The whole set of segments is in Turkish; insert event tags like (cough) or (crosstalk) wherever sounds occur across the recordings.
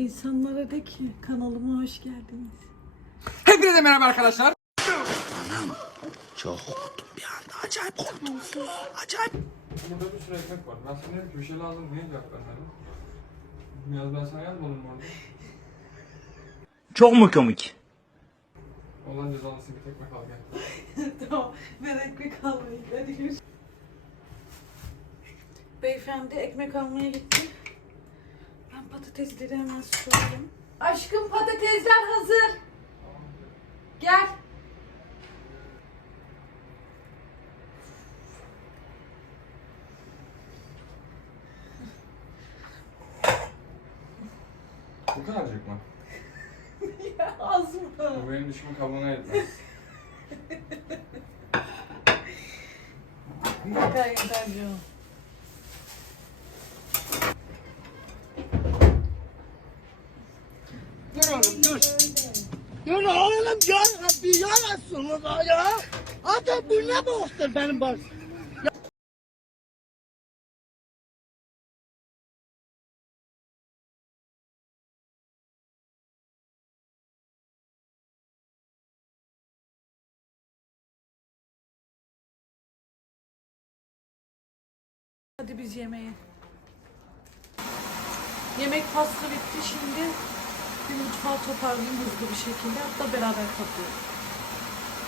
insanlara de ki kanalıma hoş geldiniz. Hepinize merhaba arkadaşlar. Çok korktum bir anda. Acayip korktum. Acayip. Burada bir sürü ekmek var. Ben sana dedim ki bir şey lazım diye cevap. Yaz ben sana yazmadım mı orada. Çok mu komik? Olan cezalısı bir ekmek al gel. (laughs) tamam ben ekmek almaya gidiyorum. Beyefendi ekmek almaya gitti. Patatesleri hemen soyayım. Aşkım patatesler hazır. Gel. Bu kadarcık mı? Az mı? Bu benim dişimin kabuğuna yetmez. (laughs) Yeter yeter canım. Dur oğlum dur. Dur oğlum ya Rabbi ya Resulullah ya. Adam bu ne boktur benim baş. Hadi biz yemeğe. Yemek faslı bitti şimdi. Bir mutfağı toparlayayım hızlı bir şekilde. Hatta beraber kapıyoruz.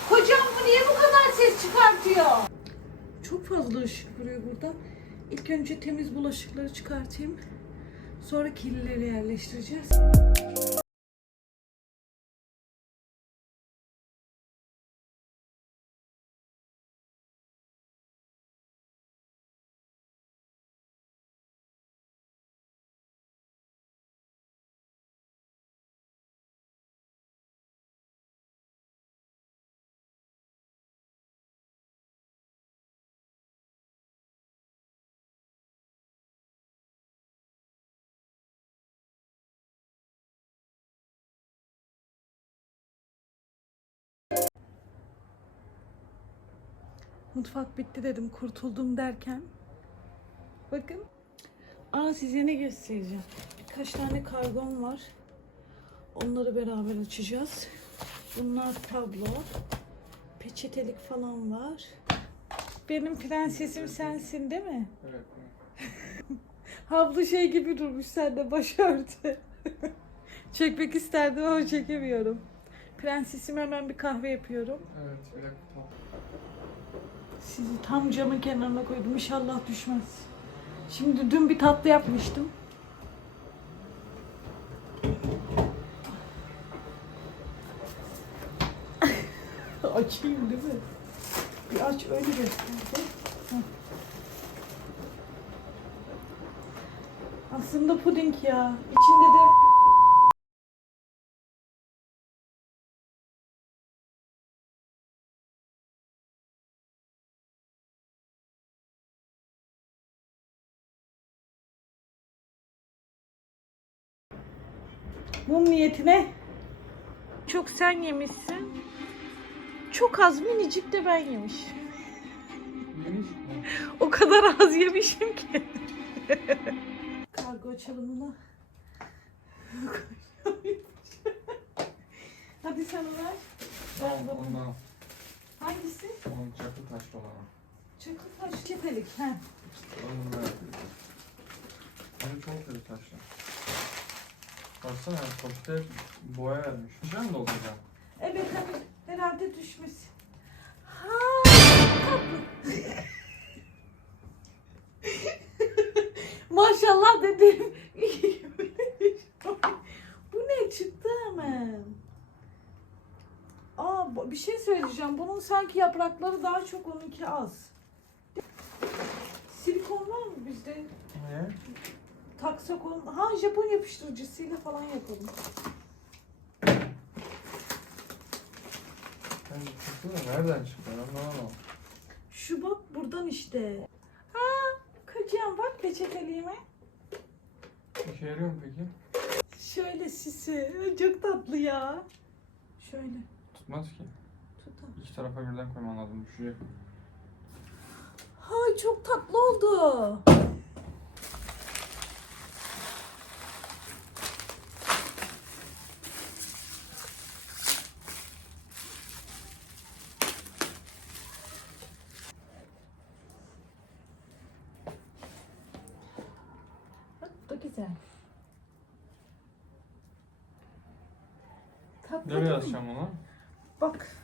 Kocam bu niye bu kadar ses çıkartıyor? Çok fazla ışık vuruyor burada. İlk önce temiz bulaşıkları çıkartayım. Sonra kirlileri yerleştireceğiz. Mutfak bitti dedim kurtuldum derken. Bakın. Aa size ne göstereceğim. Birkaç tane kargom var. Onları beraber açacağız. Bunlar tablo. Peçetelik falan var. Benim prensesim sensin değil mi? Evet. (laughs) Havlu şey gibi durmuş sende başörtü. (laughs) Çekmek isterdim ama çekemiyorum. Prensesim hemen bir kahve yapıyorum. Evet bir dakika. Sizi tam camın kenarına koydum. İnşallah düşmez. Şimdi dün bir tatlı yapmıştım. (laughs) Açayım değil mi? Bir aç öyle göster. Heh. Aslında puding ya. İçinde de mum niyetine çok sen yemişsin. Çok az minicik de ben yemiş. O kadar az yemişim ki. Kargo açılımına. Hadi sen ver. Tamam Ben de bunu-. Hangisi? Onun çakı taşlı olan. Çakıl taş kepelik. He. Merak ediyorum. Benim çok kötü taşlı. Baksana poşete boya vermiş. Şey mi dolduracağım? Evet evet. Herhalde düşmüş. Ha, tatlı. (laughs) Maşallah dedim. (laughs) Bu ne çıktı hemen? Aa bir şey söyleyeceğim. Bunun sanki yaprakları daha çok onunki az. Silikon var mı bizde? Niye? Taksak onun. Ha Japon yapıştırıcısıyla falan yapalım. Ben çıktı da nereden çıktı? Ben anlamadım. Şu bak buradan işte. Ha kocam bak peçeteliğime. İşe yarıyor mu peki? Şöyle sisi. Çok tatlı ya. Şöyle. Tutmaz ki. Tutalım. İki tarafa birden koyman lazım. Düşecek. Ay çok tatlı oldu. Güzel. Tatlı Nereye değil mi? yazacağım onu? Bak.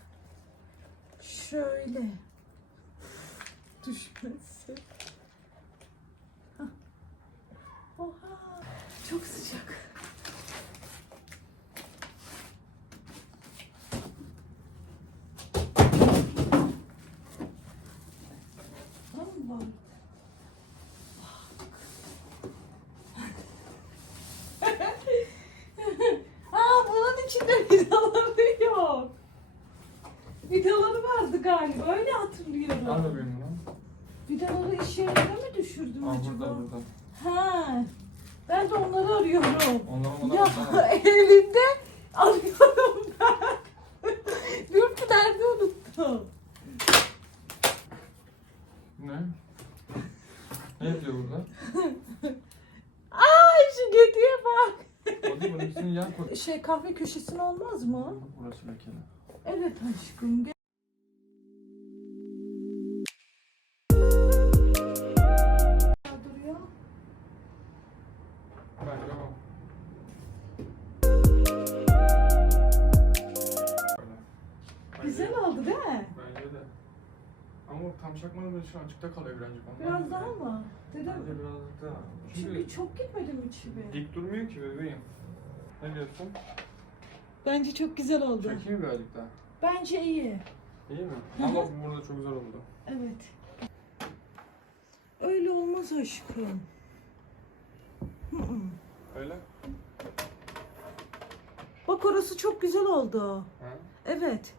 Şöyle. Düşmesin. Hah. Oha. Çok sıcak. Allah. Aa bunun içinde vidaları yok. Vidaları vardı galiba öyle da benim bunu. Vidaları iş yerine mi düşürdüm Al acaba? burada burada. Ha. Ben de onları arıyorum. Onları ona Ya (laughs) elinde arıyorum ben. Diyorum ki nerede unuttum. Ne? Ne yazıyor burada? (laughs) Ay şu gediye bak. Bunun yan koy. Şey kahve köşesine olmaz mı? Burası lekeli. Evet aşkım. Şu an açıkta kalıyor birazcık. Ondan Biraz daha mı? Dedim. Bence birazcık daha. Çünkü Çünkü çok gitmedi mi çivi? dik durmuyor ki bebeğim. Ne diyorsun? Bence çok güzel oldu. Çekeyim mi birazcık daha? Bence iyi. İyi mi? Ama bu burada çok güzel oldu. Evet. Öyle olmaz aşkım. Hı hı. Öyle. Bak orası çok güzel oldu. Ha? Evet.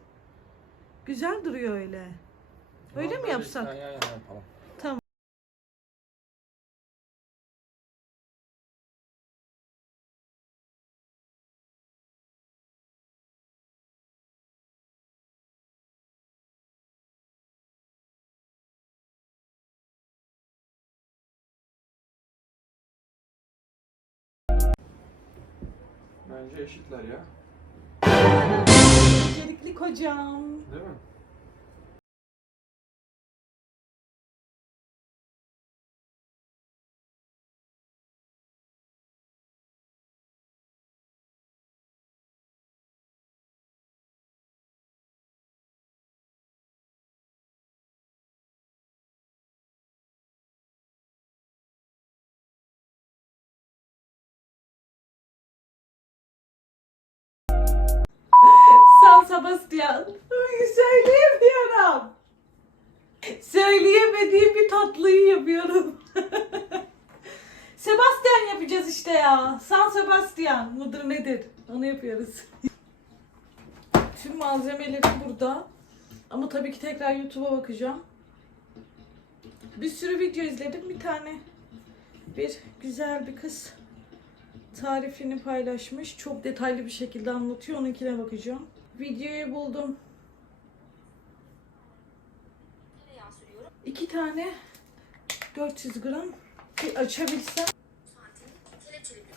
Güzel duruyor öyle. Öyle mi yapsak? Yan yana yapalım. Tamam. Bence eşitler ya. Öncelikli kocam. Değil mi? San Sebastian. Söyleyemiyorum. Söyleyemediğim bir tatlıyı yapıyorum. (laughs) Sebastian yapacağız işte ya. San Sebastian mıdır nedir? Onu yapıyoruz. Tüm malzemelerim burada. Ama tabii ki tekrar YouTube'a bakacağım. Bir sürü video izledim. Bir tane bir güzel bir kız tarifini paylaşmış. Çok detaylı bir şekilde anlatıyor. Onunkine bakacağım. Videoyu buldum. İki tane 400 gram bir açabilsem. Santimlik kelepçeli bir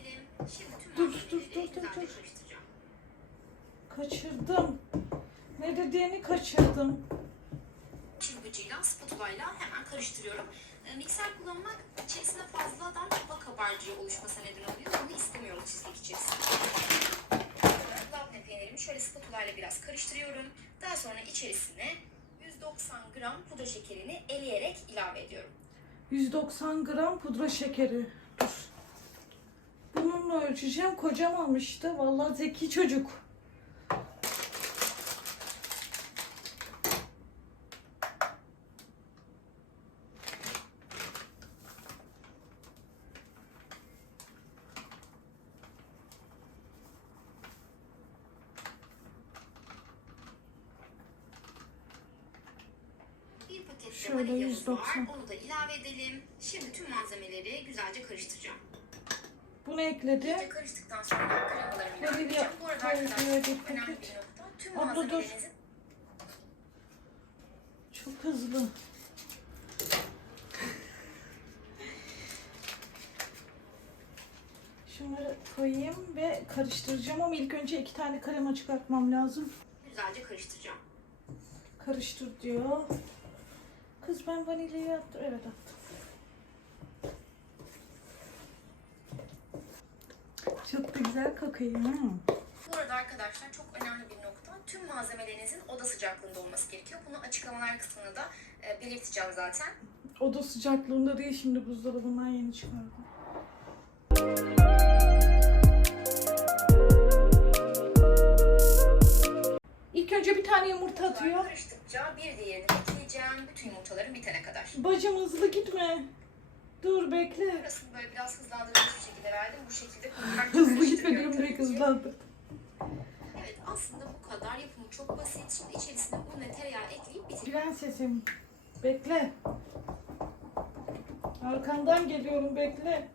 edelim. Şimdi tüm Dur, dur, dur, dur, dur. Kaçırdım. Ne dediğini kaçırdım. çırpıcıyla, spatulayla hemen karıştırıyorum. E, Mikser kullanmak içerisine fazladan hava kabarcığı oluşmasına neden oluyor. Bunu istemiyorum çizlik içerisinde. Peynirimi şöyle spatulayla biraz karıştırıyorum. Daha sonra içerisine 190 gram pudra şekerini eleyerek ilave ediyorum. 190 gram pudra şekeri. Dur. Bununla ölçeceğim. Kocam almıştı. Vallahi zeki çocuk. Şöyle vanilyamız 190. Var. Onu da ilave edelim. Şimdi tüm malzemeleri güzelce karıştıracağım. Bunu ekledi. İyice karıştıktan sonra kremalarımı edeceğim. Bu arada arkadaşlar önemli bir nokta. Tüm Abla dur. Çok hızlı. Şunları koyayım ve karıştıracağım ama ilk önce iki tane krema çıkartmam lazım. güzelce karıştıracağım. Karıştır diyor. Kız ben vanilyayı attım. Evet attım. Çok da güzel kokuyor. ha. Bu arada arkadaşlar çok önemli bir nokta. Tüm malzemelerinizin oda sıcaklığında olması gerekiyor. Bunu açıklamalar kısmında da e, belirteceğim zaten. Oda sıcaklığında değil şimdi buzdolabından yeni çıkardım. Önce bir tane yumurta atıyor. Karıştıkça bir diğerini ekleyeceğim. Bütün yumurtaların bitene kadar. Bacım hızlı gitme. Dur bekle. Burasını böyle biraz hızlandırılmış bir şekilde verdim. Bu şekilde (laughs) Hızlı gitme diyorum direkt hızlandır. Evet aslında bu kadar. Yapımı çok basit. Şimdi içerisine un ve tereyağı ekleyip bitir. Prensesim. Bekle. Arkandan geliyorum bekle.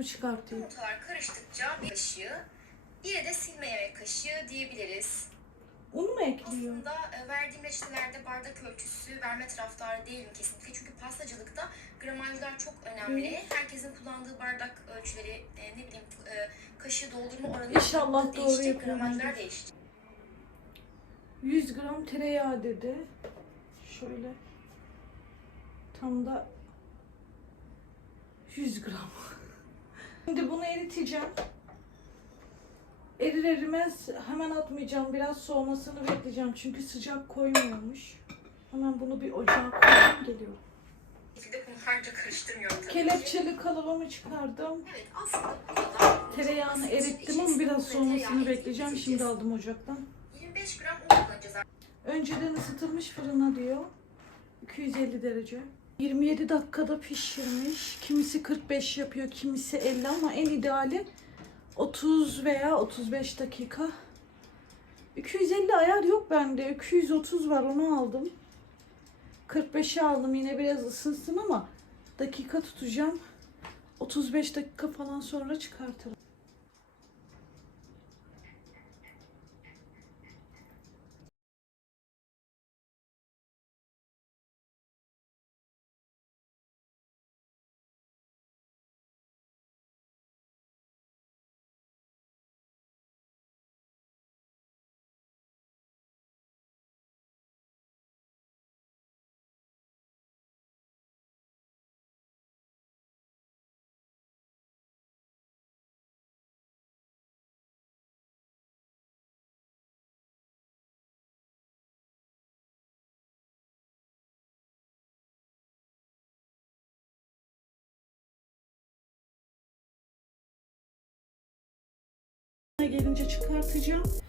Unumu çıkartayım. Yumurtalar karıştıkça bir kaşığı, bir de silme yemek kaşığı diyebiliriz. Un mu ekliyor? Aslında e, verdiğim reçetelerde bardak ölçüsü verme taraftarı değilim kesinlikle. Çünkü pastacılıkta gramajlar çok önemli. Herkesin kullandığı bardak ölçüleri, e, ne bileyim e, kaşığı doldurma oranı İnşallah değişecek, gramajlar değişecek. 100 gram tereyağı dedi. Şöyle. Tam da 100 gram. (laughs) Şimdi bunu eriteceğim. Erir erimez hemen atmayacağım. Biraz soğumasını bekleyeceğim. Çünkü sıcak koymuyormuş. Hemen bunu bir ocağa koyayım geliyorum. Şekilde hunharca karıştırmıyorum tabii. Kelepçeli kalıbımı çıkardım. Evet aslında bu kadar. Tereyağını erittim ama biraz soğumasını bekleyeceğim. Şimdi aldım ocaktan. 25 gram un kullanacağız Önceden ısıtılmış fırına diyor. 250 derece. 27 dakikada pişirmiş. Kimisi 45 yapıyor, kimisi 50 ama en ideali 30 veya 35 dakika. 250 ayar yok bende. 230 var onu aldım. 45'i aldım yine biraz ısınsın ama dakika tutacağım. 35 dakika falan sonra çıkartırım. Gelince çıkartacağım.